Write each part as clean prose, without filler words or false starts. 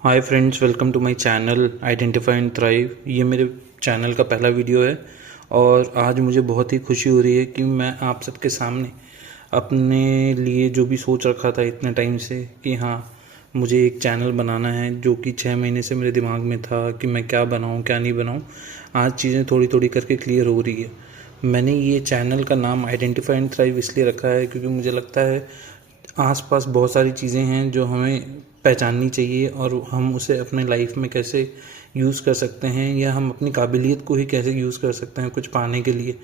Hi friends, welcome to my channel identify and thrive. ये मेरे channel का पहला वीडियो है और आज मुझे बहुत ही खुशी हो रही है कि मैं आप सबके सामने अपने लिए जो भी सोच रखा था इतने टाइम से कि हाँ मुझे एक चैनल बनाना है, जो कि 6 महीने से मेरे दिमाग में था कि मैं क्या बनाऊँ क्या नहीं बनाऊँ। आज चीज़ें थोड़ी थोड़ी करके क्लियर हो रही है। मैंने ये चैनल का नाम आइडेंटिफाई एंड थ्राइव इसलिए रखा है क्योंकि मुझे लगता है आसपास बहुत सारी चीज़ें हैं जो हमें पहचाननी चाहिए और हम उसे अपने लाइफ में कैसे यूज़ कर सकते हैं, या हम अपनी काबिलियत को ही कैसे यूज़ कर सकते हैं कुछ पाने के लिए।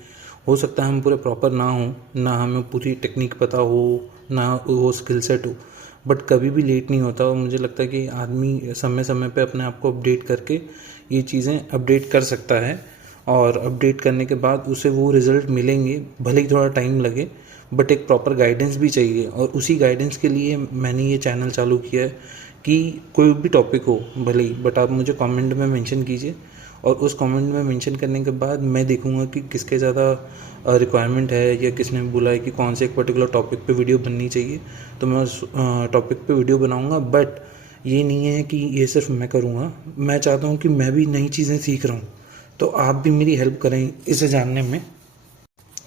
हो सकता है हम पूरे प्रॉपर ना हों, ना हमें पूरी टेक्निक पता हो, ना वो स्किल सेट हो, बट कभी भी लेट नहीं होता। और मुझे लगता है कि आदमी समय समय पे अपने आप को अपडेट करके ये चीज़ें अपडेट कर सकता है, और अपडेट करने के बाद उसे वो रिज़ल्ट मिलेंगे, भले ही थोड़ा टाइम लगे, बट एक प्रॉपर गाइडेंस भी चाहिए। और उसी गाइडेंस के लिए मैंने ये चैनल चालू किया है कि कोई भी टॉपिक हो भले ही, बट आप मुझे कमेंट में मेंशन कीजिए, और उस कमेंट में मेंशन करने के बाद मैं देखूंगा कि किसके ज़्यादा रिक्वायरमेंट है, या किसने बोला है कि कौन से एक पर्टिकुलर टॉपिक पे वीडियो बननी चाहिए, तो मैं उस टॉपिक पे वीडियो बनाऊंगा। बट ये नहीं है कि ये सिर्फ मैं करूँगा, मैं चाहता हूँ कि मैं भी नई चीज़ें सीख रहा हूँ, तो आप भी मेरी हेल्प करें इसे जानने में।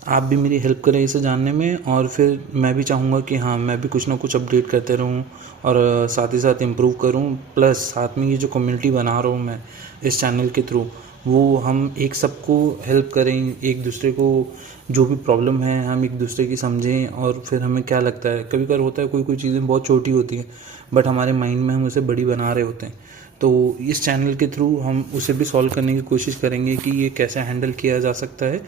आप भी मेरी हेल्प करें इसे जानने में, और फिर मैं भी चाहूँगा कि हाँ मैं भी कुछ ना कुछ अपडेट करते रहूँ और साथ ही साथ इम्प्रूव करूँ। प्लस साथ में ये जो कम्युनिटी बना रहा हूँ मैं इस चैनल के थ्रू, वो हम एक सबको हेल्प करें, एक दूसरे को जो भी प्रॉब्लम है हम एक दूसरे की समझें। और फिर हमें क्या लगता है, कभी कभार होता है कोई कोई चीज़ें बहुत छोटी होती हैं बट हमारे माइंड में हम उसे बड़ी बना रहे होते हैं, तो इस चैनल के थ्रू हम उसे भी सॉल्व करने की कोशिश करेंगे कि ये कैसे हैंडल किया जा सकता है,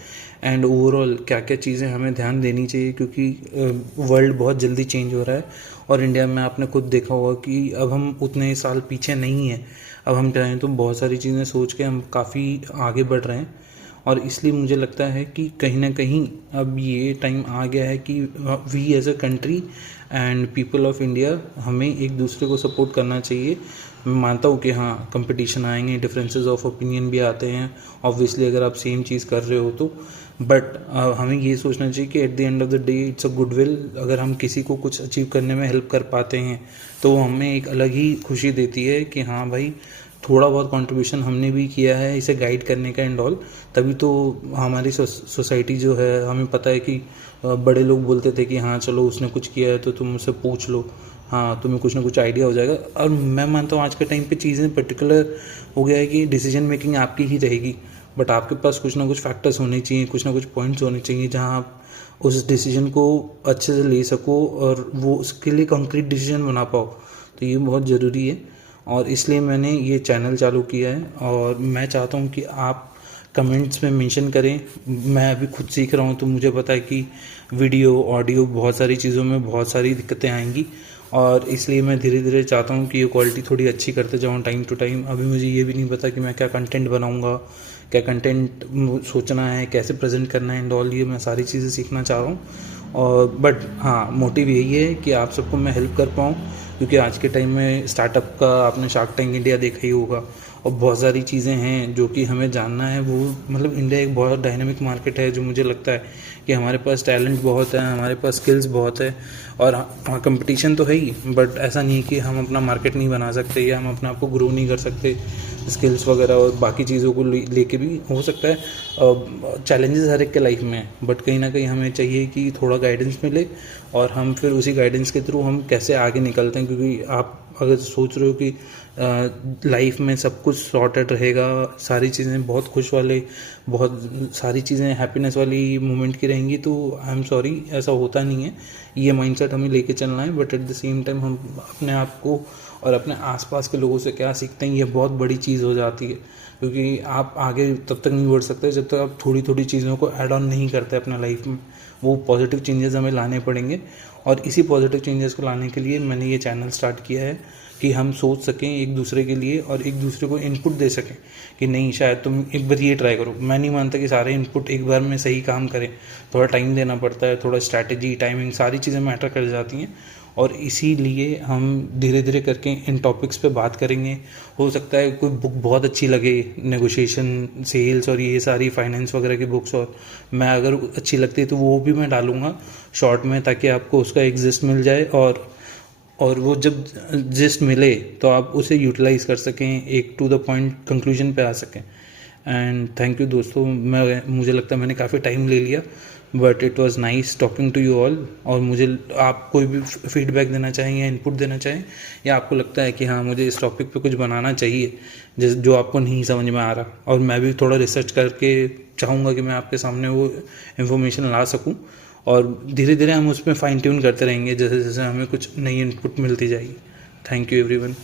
एंड ओवरऑल क्या क्या चीज़ें हमें ध्यान देनी चाहिए। क्योंकि वर्ल्ड बहुत जल्दी चेंज हो रहा है, और इंडिया में आपने खुद देखा होगा कि अब हम उतने साल पीछे नहीं हैं। अब हम चाहें तो बहुत सारी चीज़ें सोच के हम काफ़ी आगे बढ़ रहे हैं, और इसलिए मुझे लगता है कि कहीं ना कहीं अब ये टाइम आ गया है कि we as a country and people of India हमें एक दूसरे को सपोर्ट करना चाहिए। मैं मानता हूँ कि हाँ कंपटीशन आएंगे, डिफरेंसेस ऑफ ओपिनियन भी आते हैं ऑब्वियसली, अगर आप सेम चीज़ कर रहे हो तो। बट हमें ये सोचना चाहिए कि at the end of the day it's a goodwill. अगर हम किसी को कुछ अचीव करने में हेल्प कर पाते हैं तो हमें एक अलग ही खुशी देती है कि हाँ भाई थोड़ा बहुत कंट्रीब्यूशन हमने भी किया है इसे गाइड करने का एंड ऑल। तभी तो हमारी सोसाइटी जो है, हमें पता है कि बड़े लोग बोलते थे कि हाँ चलो उसने कुछ किया है तो तुम उससे पूछ लो, हाँ तुम्हें कुछ ना कुछ आइडिया हो जाएगा। और मैं मानता हूँ आज के टाइम पे चीज़ें पर्टिकुलर हो गया है कि डिसीजन मेकिंग आपकी ही रहेगी, बट आपके पास कुछ ना कुछ फैक्टर्स होने चाहिए, कुछ ना कुछ पॉइंट्स होने चाहिए जहाँ आप उस डिसीजन को अच्छे से ले सको और वो उसके लिए कंक्रीट डिसीजन बना पाओ। तो ये बहुत ज़रूरी है, और इसलिए मैंने ये चैनल चालू किया है। और मैं चाहता हूँ कि आप कमेंट्स में मेंशन करें। मैं अभी खुद सीख रहा हूँ, तो मुझे पता है कि वीडियो ऑडियो बहुत सारी चीज़ों में बहुत सारी दिक्कतें आएंगी, और इसलिए मैं धीरे धीरे चाहता हूँ कि ये क्वालिटी थोड़ी अच्छी करते जाऊँ टाइम टू टाइम। अभी मुझे ये भी नहीं पता कि मैं क्या कंटेंट बनाऊँगा, क्या कंटेंट सोचना है, कैसे प्रेजेंट करना है एंड ऑल, ये मैं सारी चीज़ें सीखना चाह रहा हूँ। और बट हाँ मोटिव यही है कि आप सबको मैं हेल्प कर पाऊँ, क्योंकि आज के टाइम में स्टार्टअप का आपने शार्क टैंक इंडिया देखा ही होगा, और बहुत सारी चीज़ें हैं जो कि हमें जानना है। वो मतलब इंडिया एक बहुत डायनामिक मार्केट है, जो मुझे लगता है कि हमारे पास टैलेंट बहुत है, हमारे पास स्किल्स बहुत है, और हाँ कंपटीशन तो है ही, बट ऐसा नहीं है कि हम अपना मार्केट नहीं बना सकते या हम अपने आप को ग्रो नहीं कर सकते। स्किल्स वगैरह और बाकी चीज़ों को लेके भी हो सकता है चैलेंजेस हर एक के लाइफ में, बट कहीं ना कहीं हमें चाहिए कि थोड़ा गाइडेंस मिले, और हम फिर उसी गाइडेंस के थ्रू हम कैसे आगे निकलते हैं। क्योंकि आप अगर सोच रहे हो कि लाइफ में सब कुछ सॉर्टेड रहेगा, सारी चीज़ें बहुत खुश वाले, बहुत सारी चीज़ें हैप्पीनेस वाली मोमेंट की रहेंगी, तो आई एम सॉरी ऐसा होता नहीं है। ये माइंडसेट हमें लेके चलना है, but at the same time हम अपने आप को और अपने आसपास के लोगों से क्या सीखते हैं, ये बहुत बड़ी चीज़ हो जाती है। क्योंकि आप आगे तब तक नहीं बढ़ सकते जब तक आप थोड़ी थोड़ी चीज़ों को ऐड ऑन नहीं करते अपने लाइफ में। वो पॉजिटिव चेंजेस हमें लाने पड़ेंगे, और इसी पॉजिटिव चेंजेस को लाने के लिए मैंने ये चैनल स्टार्ट किया है कि हम सोच सकें एक दूसरे के लिए और एक दूसरे को इनपुट दे सकें कि नहीं शायद तुम एक बार ये ट्राई करो। मैं नहीं मानता कि सारे इनपुट एक बार में सही काम करें, थोड़ा टाइम देना पड़ता है, थोड़ा स्ट्रैटेजी टाइमिंग सारी चीज़ें मैटर कर जाती हैं, और इसीलिए हम धीरे धीरे करके इन टॉपिक्स पे बात करेंगे। हो सकता है कोई बुक बहुत अच्छी लगे, नेगोशिएशन सेल्स और ये सारी फाइनेंस वगैरह की बुक्स, और मैं अगर अच्छी लगती है तो वो भी मैं डालूँगा शॉर्ट में, ताकि आपको उसका एग्जिस्ट मिल जाए। और और वो जब जिस्ट मिले तो आप उसे यूटिलाइज़ कर सकें, एक टू द पॉइंट कंक्लूजन पे आ सकें। एंड थैंक यू दोस्तों, मुझे लगता है मैंने काफ़ी टाइम ले लिया, but it was nice talking to you all. और मुझे आप कोई भी फीडबैक देना चाहें या इनपुट देना चाहें, या आपको लगता है कि हाँ मुझे इस टॉपिक पे कुछ बनाना चाहिए जो आपको नहीं समझ में आ रहा, और मैं भी थोड़ा रिसर्च करके चाहूँगा कि मैं आपके सामने वो इन्फॉर्मेशन ला सकूँ, और धीरे धीरे हम उसमें फाइन ट्यून करते रहेंगे जैसे जैसे हमें कुछ नई इनपुट मिलती जाएगी। Thank you everyone.